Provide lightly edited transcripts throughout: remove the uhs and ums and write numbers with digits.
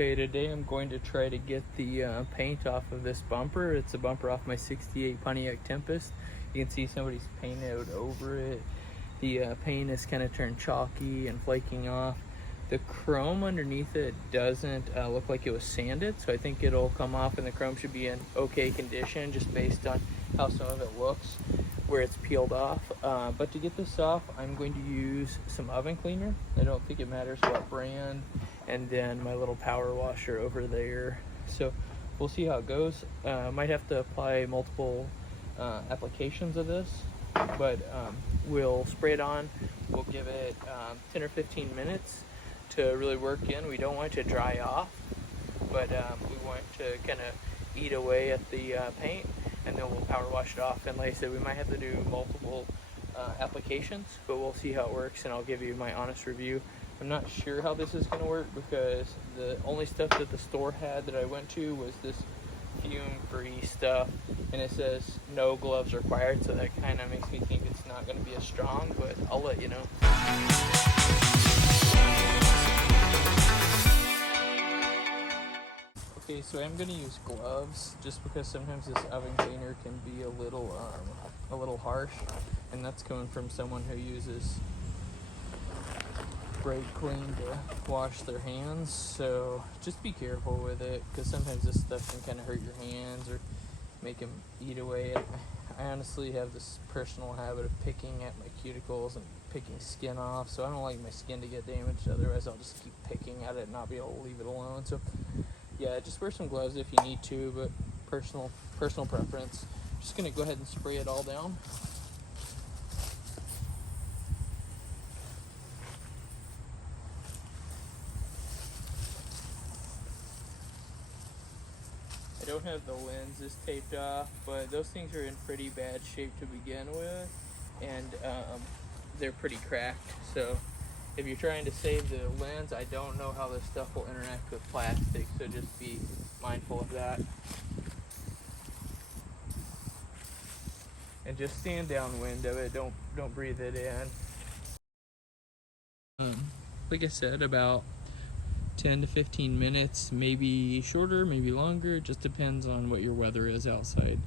Okay, today I'm going to try to get the paint off of this bumper. It's a bumper off my 68 Pontiac Tempest. You can see somebody's painted over it. The paint is kind of turned chalky and flaking off. The chrome underneath it doesn't look like it was sanded, so I think it'll come off and the chrome should be in okay condition just based on how some of it looks where it's peeled off. But to get this off, I'm going to use some oven cleaner. I don't think it matters what brand. And then my little power washer over there. So we'll see how it goes. Might have to apply multiple applications of this, but we'll spray it on. We'll give it 10 or 15 minutes to really work in. We don't want it to dry off, but we want to kind of eat away at the paint, and then we'll power wash it off. And like I said, we might have to do multiple applications, but we'll see how it works, and I'll give you my honest review. I'm not sure how this is going to work because the only stuff that the store had that I went to was this fume-free stuff, and it says no gloves required, so that kind of makes me think it's not going to be as strong, but I'll let you know. Okay, so I'm going to use gloves just because sometimes this oven cleaner can be a little harsh, and that's coming from someone who uses brake clean to wash their hands. So just be careful with it because sometimes this stuff can kind of hurt your hands or make them eat away. I honestly have this personal habit of picking at my cuticles and picking skin off, so I don't like my skin to get damaged. Otherwise I'll just keep picking at it and not be able to leave it alone. So yeah, just wear some gloves if you need to, but personal preference. Just gonna go ahead and spray it all down. I don't have the lenses taped off, but those things are in pretty bad shape to begin with, and they're pretty cracked. So if you're trying to save the lens, I don't know how this stuff will interact with plastic, so just be mindful of that. And just stand downwind of it, don't breathe it in. Like I said, about 10 to 15 minutes, maybe shorter, maybe longer. It just depends on what your weather is outside.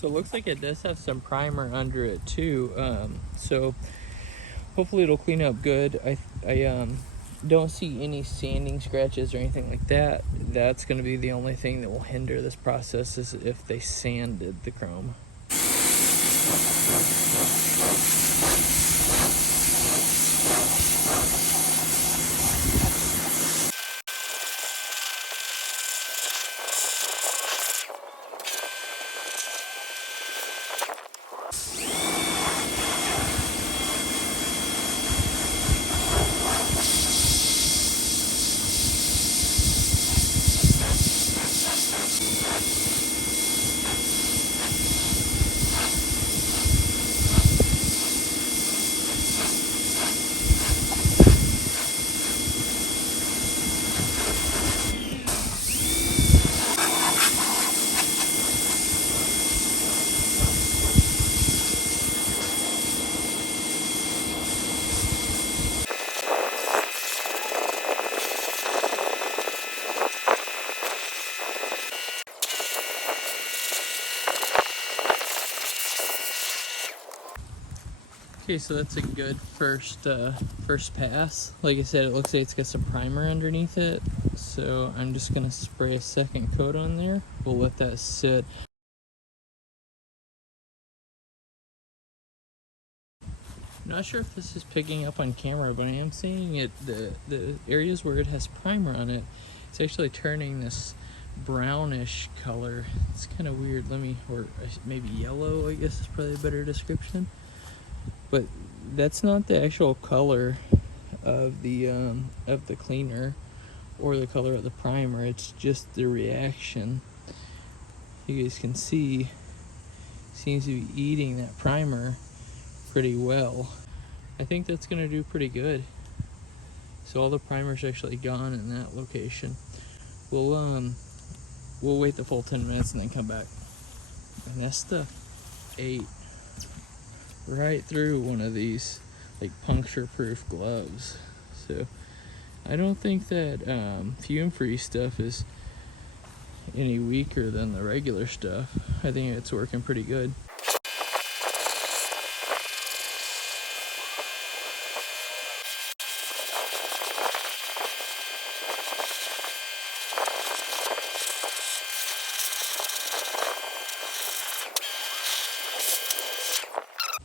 So it looks like it does have some primer under it too, so hopefully it'll clean up good. I don't see any sanding scratches or anything like that. That's going to be the only thing that will hinder this process, is if they sanded the chrome. Okay, so that's a good first pass. Like I said, it looks like it's got some primer underneath it. So I'm just gonna spray a second coat on there. We'll let that sit. Not sure if this is picking up on camera, but I am seeing it, the areas where it has primer on it, it's actually turning this brownish color. It's kind of weird. Or maybe yellow, I guess is probably a better description. But that's not the actual color of the cleaner or the color of the primer. It's just the reaction. You guys can see, seems to be eating that primer pretty well. I think that's gonna do pretty good. So all the primer's actually gone in that location. We'll wait the full 10 minutes and then come back. And that stuff ate right through one of these like puncture-proof gloves. So I don't think that fume-free stuff is any weaker than the regular stuff. I think it's working pretty good.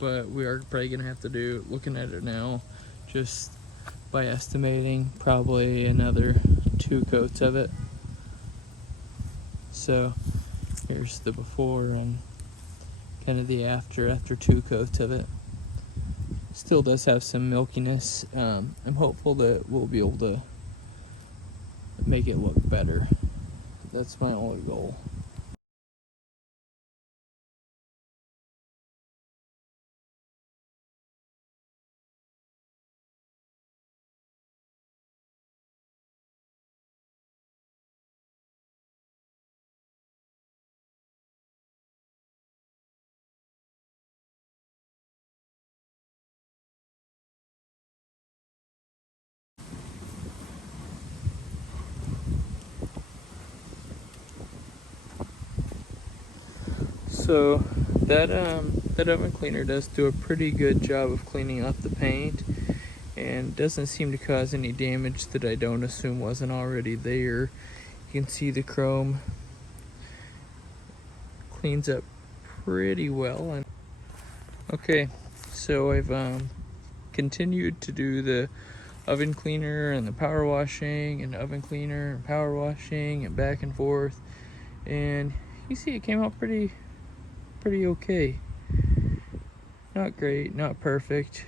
But we are probably gonna have to do, looking at it now, just by estimating, probably another 2 coats of it. So here's the before and kind of the after 2 coats of it. Still does have some milkiness. I'm hopeful that we'll be able to make it look better. That's my only goal. So that oven cleaner does do a pretty good job of cleaning off the paint, and doesn't seem to cause any damage that I don't assume wasn't already there. You can see the chrome cleans up pretty well. And okay, so I've continued to do the oven cleaner and the power washing and oven cleaner and power washing and back and forth, and you see it came out pretty okay. Not great, not perfect.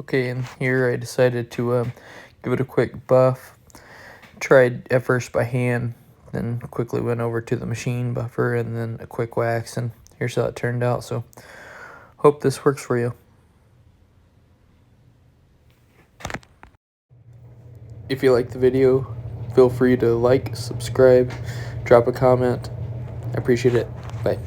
Okay, and here I decided to give it a quick buff. Tried at first by hand, then quickly went over to the machine buffer and then a quick wax, and here's how it turned out. So hope this works for you. If you like the video, feel free to like, subscribe, drop a comment. I appreciate it. Bye.